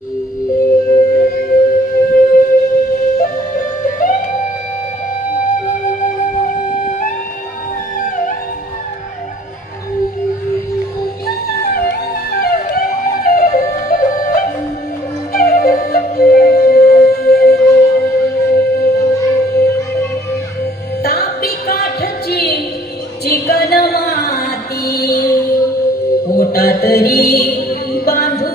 Tapi काठची chicken माती पोटा तरी बांधू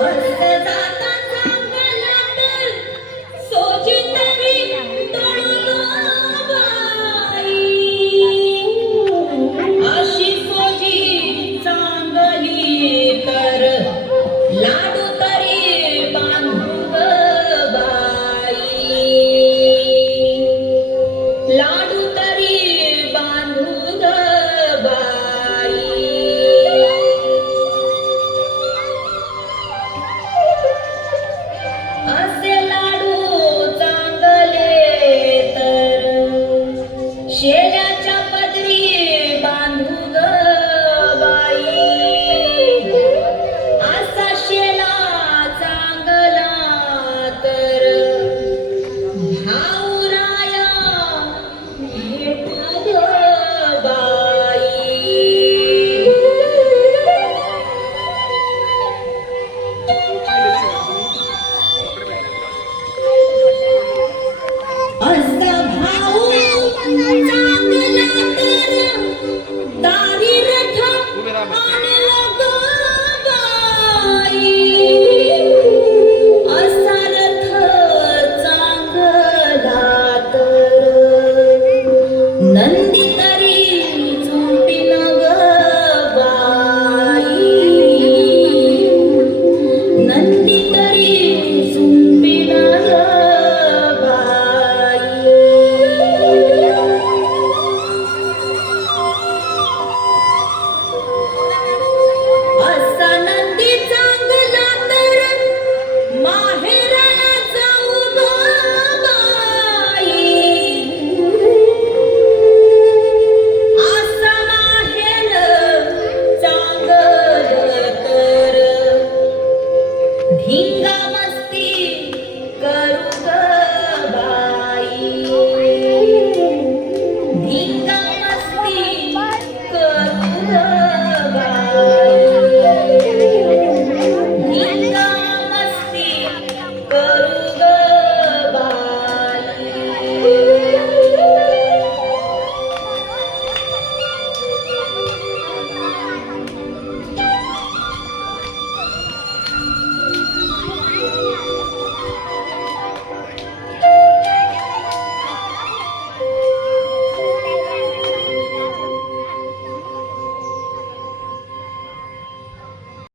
我的大